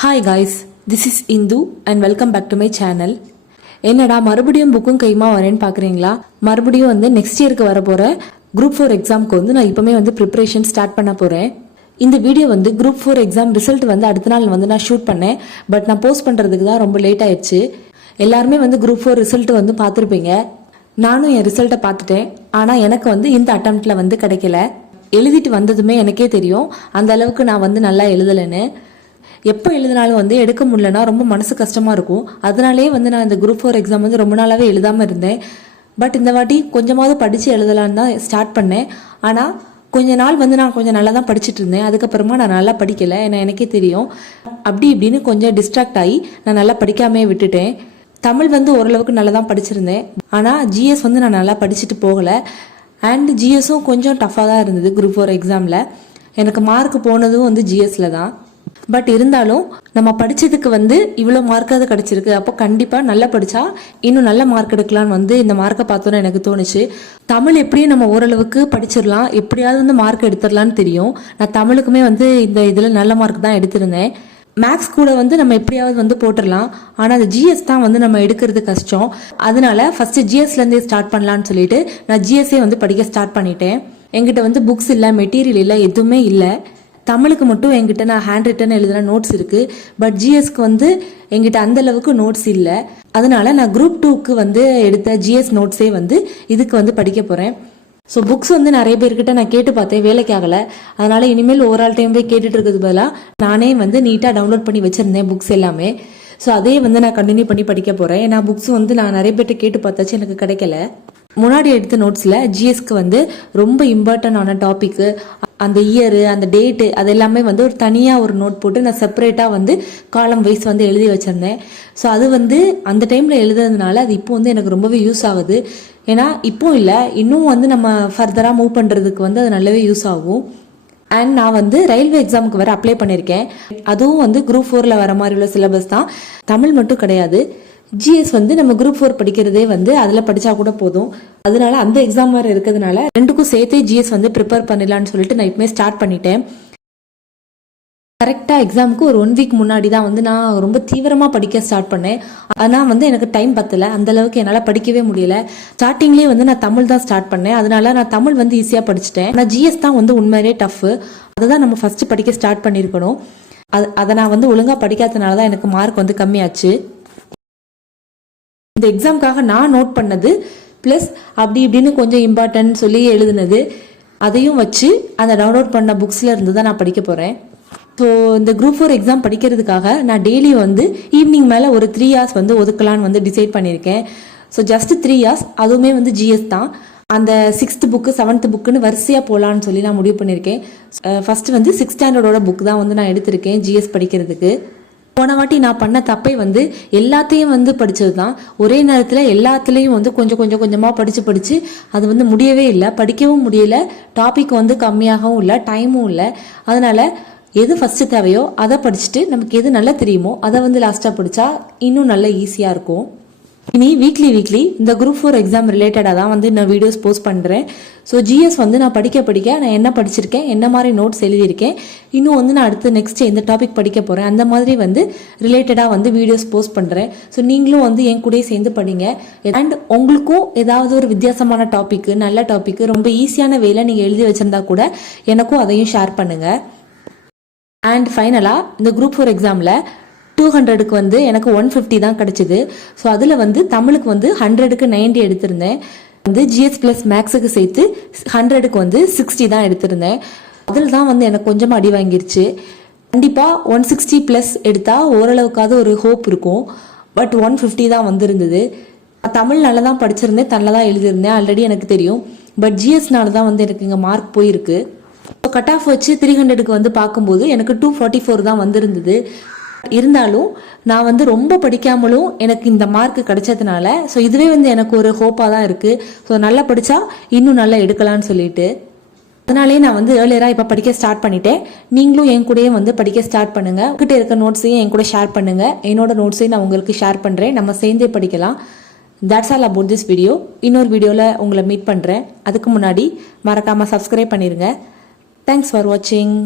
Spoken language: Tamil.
Hi guys, this is Indu and welcome back to my channel. என்னடா மறுபடியும் புக்கும் கைமா வரேன்னு பார்க்குறீங்களா? மறுபடியும் வந்து நெக்ஸ்ட் இயருக்கு வர போகிற குரூப் 4 எக்ஸாமுக்கு வந்து நான் இப்போமே வந்து ப்ரிப்பரேஷன் ஸ்டார்ட் பண்ண போகிறேன். இந்த வீடியோ வந்து குரூப் 4 எக்ஸாம் ரிசல்ட் வந்து அடுத்த நாள் வந்து நான் ஷூட் பண்ணேன். பட் நான் போஸ்ட் பண்ணுறதுக்கு தான் ரொம்ப லேட் ஆயிடுச்சு. எல்லாருமே வந்து குரூப் 4 ரிசல்ட் வந்து பார்த்துருப்பீங்க. நானும் என் ரிசல்ட்டை பார்த்துட்டேன். ஆனால் எனக்கு வந்து இந்த அட்டம்ப்டில் வந்து கிடைக்கல. எழுதிட்டு வந்ததுமே எனக்கே தெரியும் அந்த அளவுக்கு நான் வந்து நல்லா எழுதலைன்னு. எப்போ எழுதினாலும் வந்து எடுக்க முடியலன்னா ரொம்ப மனசு கஷ்டமாக இருக்கும். அதனாலே வந்து நான் இந்த குரூப் 4 எக்ஸாம் வந்து ரொம்ப நாளாகவே எழுதாமல் இருந்தேன். பட் இந்த வாட்டி கொஞ்சமாவது படித்து எழுதலான்னு தான் ஸ்டார்ட் பண்ணேன். ஆனால் கொஞ்ச நாள் வந்து நான் கொஞ்சம் நல்லா தான் படிச்சுட்டு இருந்தேன். அதுக்கப்புறமா நான் நல்லா படிக்கலை. ஏன்னா எனக்கே தெரியும் அப்படி இப்படின்னு கொஞ்சம் டிஸ்ட்ராக்ட் ஆகி நான் நல்லா படிக்காமே விட்டுட்டேன். தமிழ் வந்து ஓரளவுக்கு நல்லா தான் படிச்சிருந்தேன். ஆனால் ஜிஎஸ் வந்து நான் நல்லா படிச்சுட்டு போகலை. அண்ட் ஜிஎஸும் கொஞ்சம் டஃப்பாக தான் இருந்தது. குரூப் 4 எக்ஸாமில் எனக்கு மார்க் போனதும் வந்து ஜிஎஸ்ல தான். பட் இருந்தாலும் நம்ம படிச்சதுக்கு வந்து இவ்வளோ மார்க்காவது கிடைச்சிருக்கு. அப்போ கண்டிப்பாக நல்லா படித்தா இன்னும் நல்ல மார்க் எடுக்கலான்னு வந்து இந்த மார்க்கை பார்த்தோன்னு எனக்கு தோணுச்சு. தமிழ் எப்படியும் நம்ம ஓரளவுக்கு படிச்சிடலாம், எப்படியாவது வந்து மார்க் எடுத்துடலான்னு தெரியும். நான் தமிழுக்குமே வந்து இந்த இதில் நல்ல மார்க் தான் எடுத்திருந்தேன். மேக்ஸ் கூட வந்து நம்ம எப்படியாவது வந்து போட்டுடலாம். ஆனால் அந்த ஜிஎஸ் தான் வந்து நம்ம எடுக்கிறது கஷ்டம். அதனால ஃபர்ஸ்ட் ஜிஎஸ்லேருந்தே ஸ்டார்ட் பண்ணலான்னு சொல்லிட்டு நான் ஜிஎஸ்ஸே வந்து படிக்க ஸ்டார்ட் பண்ணிட்டேன். என்கிட்ட வந்து புக்ஸ் இல்லை, மெட்டீரியல் இல்லை, எதுவுமே இல்லை. தமிழுக்கு மட்டும் என்கிட்ட நான் ஹேண்ட் ரிட்டன் எழுதுன நோட்ஸ் இருக்கு. பட் ஜிஎஸ்க்கு வந்து என்கிட்ட அந்த அளவுக்கு நோட்ஸ் இல்லை. அதனால நான் குரூப் 2க்கு வந்து எடுத்த ஜிஎஸ் நோட்ஸே வந்து இதுக்கு வந்து படிக்க போறேன். ஸோ புக்ஸ் வந்து நிறைய பேர்கிட்ட நான் கேட்டு பார்த்தேன், வேலைக்கு ஆகலை. அதனால இனிமேல் ஓவரால் டைம் போய் கேட்டுட்டு இருக்கிறது பதிலாக நானே வந்து நீட்டாக டவுன்லோட் பண்ணி வச்சிருந்தேன் புக்ஸ் எல்லாமே. ஸோ அதே வந்து நான் கண்டினியூ பண்ணி படிக்க போறேன். ஏன்னா புக்ஸ் வந்து நான் நிறைய பேர்கிட்ட கேட்டு பார்த்தாச்சு, எனக்கு கிடைக்கல. முன்னாடி எடுத்த நோட்ஸில் ஜிஎஸ்க்கு வந்து ரொம்ப இம்பார்ட்டன்டான டாபிக்கு, அந்த இயரு, அந்த டேட்டு, அது எல்லாமே வந்து ஒரு தனியாக ஒரு நோட் போட்டு நான் செப்பரேட்டாக வந்து காலம் வைஸ் வந்து எழுதி வச்சிருந்தேன். ஸோ அது வந்து அந்த டைமில் எழுதுறதுனால அது இப்போ வந்து எனக்கு ரொம்பவே யூஸ் ஆகுது. ஏன்னா இப்போ இல்லை, இன்னும் வந்து நம்ம ஃபர்தராக மூவ் பண்ணுறதுக்கு வந்து அது நல்லாவே யூஸ் ஆகும். அண்ட் நான் வந்து ரயில்வே எக்ஸாமுக்கு வேறு அப்ளை பண்ணியிருக்கேன். அதுவும் வந்து குரூப் 4ல் வர மாதிரி உள்ள சிலபஸ் தான். தமிழ் மட்டும் கிடையாது. ஜிஎஸ் வந்து நம்ம குரூப் 4 படிக்கிறதே வந்து அதில் படித்தா கூட போதும். அதனால அந்த எக்ஸாம் வேறு இருக்கிறதுனால ரெண்டுக்கும் சேர்த்தே ஜிஎஸ் வந்து ப்ரிப்பேர் பண்ணிடலான்னு சொல்லிட்டு நான் இப்போமே ஸ்டார்ட் பண்ணிட்டேன். கரெக்டாக எக்ஸாமுக்கு ஒரு 1 வீக் முன்னாடி தான் வந்து நான் ரொம்ப தீவிரமாக படிக்க ஸ்டார்ட் பண்ணேன். ஆனால் வந்து எனக்கு டைம் பத்தலை, அந்த அளவுக்கு என்னால் படிக்கவே முடியல. ஸ்டார்டிங்லேயே வந்து நான் தமிழ் தான் ஸ்டார்ட் பண்ணேன். அதனால நான் தமிழ் வந்து ஈஸியாக படிச்சுட்டேன். ஆனால் ஜிஎஸ் தான் வந்து உண்மையிலே டஃப். அதை தான் நம்ம ஃபர்ஸ்ட் படிக்க ஸ்டார்ட் பண்ணியிருக்கணும். அதை நான் வந்து ஒழுங்காக படிக்காதனால தான் எனக்கு மார்க் வந்து கம்மியாச்சு. இந்த எக்ஸாமுக்காக நான் நோட் பண்ணது ப்ளஸ் அப்படி இப்படின்னு கொஞ்சம் இம்பார்ட்டன்ட் சொல்லி எழுதுனது, அதையும் வச்சு அந்த டவுன்லோட் பண்ண புக்ஸில் இருந்து தான் நான் படிக்க போகிறேன். ஸோ இந்த குரூப் 4 எக்ஸாம் படிக்கிறதுக்காக நான் டெய்லி வந்து ஈவினிங் மேலே ஒரு 3 hours வந்து ஒதுக்கலான்னு வந்து டிசைட் பண்ணியிருக்கேன். ஸோ ஜஸ்ட் 3 hours, அதுவுமே வந்து ஜிஎஸ் தான். அந்த 6th புக்கு 7th புக்குன்னு வரிசையாக போகலான்னு சொல்லி நான் முடிவு பண்ணியிருக்கேன். ஃபர்ஸ்ட் வந்து 6th ஸ்டாண்டர்டோட புக் தான் வந்து நான் எடுத்திருக்கேன் ஜிஎஸ் படிக்கிறதுக்கு. போன வாட்டி நான் பண்ண தப்பை வந்து எல்லாத்தையும் வந்து படித்தது தான். ஒரே நேரத்தில் எல்லாத்துலேயும் வந்து கொஞ்சமாக படித்து அது வந்து முடியவே இல்லை, படிக்கவும் முடியல. டாபிக் வந்து கம்மியாகவும் இல்லை, டைமும் இல்லை. அதனால எது ஃபஸ்ட்டு தேவையோ அதை படிச்சுட்டு நமக்கு எது நல்லா தெரியுமோ அதை வந்து லாஸ்ட்டாக படித்தா இன்னும் நல்லா ஈஸியாக இருக்கும். இனி வீக்லி இந்த குரூப் 4 எக்ஸாம் ரிலேட்டடாக தான் வந்து நான் வீடியோஸ் போஸ்ட் பண்ணுறேன். ஸோ ஜிஎஸ் வந்து நான் படிக்க நான் என்ன படிச்சிருக்கேன், என்ன மாதிரி நோட்ஸ் எழுதியிருக்கேன், இன்னும் வந்து நான் அடுத்து நெக்ஸ்ட் எந்த டாபிக் படிக்க போகிறேன், அந்த மாதிரி வந்து ரிலேட்டடாக வந்து வீடியோஸ் போஸ்ட் பண்ணுறேன். ஸோ நீங்களும் வந்து என் கூடயே சேர்ந்து படிங்க. அண்ட் உங்களுக்கும் ஏதாவது ஒரு வித்தியாசமான டாபிக்கு, நல்ல டாபிக்கு, ரொம்ப ஈஸியான வேலை நீங்கள் எழுதி வச்சிருந்தா கூட எனக்கும் அதையும் ஷேர் பண்ணுங்கள். அண்ட் ஃபைனலாக இந்த குரூப் 4 எக்ஸாமில் 200க்கு வந்து எனக்கு 150 தான் கிடைச்சிது. ஸோ அதில் வந்து தமிழுக்கு வந்து 100க்கு 90 எடுத்திருந்தேன். வந்து ஜிஎஸ் ப்ளஸ் மேக்ஸுக்கு சேர்த்து 100க்கு வந்து 60 தான் எடுத்திருந்தேன். அதில் தான் வந்து எனக்கு கொஞ்சமாக அடி வாங்கிருச்சு. கண்டிப்பாக 160 ப்ளஸ் எடுத்தால் ஓரளவுக்காவது ஒரு ஹோப் இருக்கும். பட் 150 தான் வந்துருந்தது. தமிழ் நல்லா தான் படிச்சிருந்தேன், நல்லா தான் எழுதியிருந்தேன், ஆல்ரெடி எனக்கு தெரியும். பட் ஜிஎஸ்னால தான் வந்து எனக்கு இங்கே மார்க் போயிருக்கு. ஸோ கட் ஆஃப் வச்சு 300க்கு வந்து பார்க்கும்போது எனக்கு 244 தான் வந்திருந்தது. இருந்தாலும் நான் வந்து ரொம்ப படிக்காமலும் எனக்கு இந்த மார்க் கிடைச்சதுனால ஸோ இதுவே வந்து எனக்கு ஒரு ஹோப்பாக தான் இருக்குது. ஸோ நல்லா படித்தா இன்னும் நல்லா எடுக்கலான்னு சொல்லிட்டு அதனாலே நான் வந்து ஏர்லியராக இப்போ படிக்க ஸ்டார்ட் பண்ணிட்டேன். நீங்களும் என் கூடயே வந்து படிக்க ஸ்டார்ட் பண்ணுங்கள். உங்ககிட்ட இருக்க நோட்ஸையும் என் கூட ஷேர் பண்ணுங்கள். என்னோட நோட்ஸையும் நான் உங்களுக்கு ஷேர் பண்ணுறேன். நம்ம சேர்ந்தே படிக்கலாம். That's all about this video. இன்னொரு வீடியோவில் உங்களை மீட் பண்ணுறேன். அதுக்கு முன்னாடி மறக்காமல் சப்ஸ்கிரைப் பண்ணிடுங்க. தேங்க்ஸ் ஃபார் வாட்சிங்.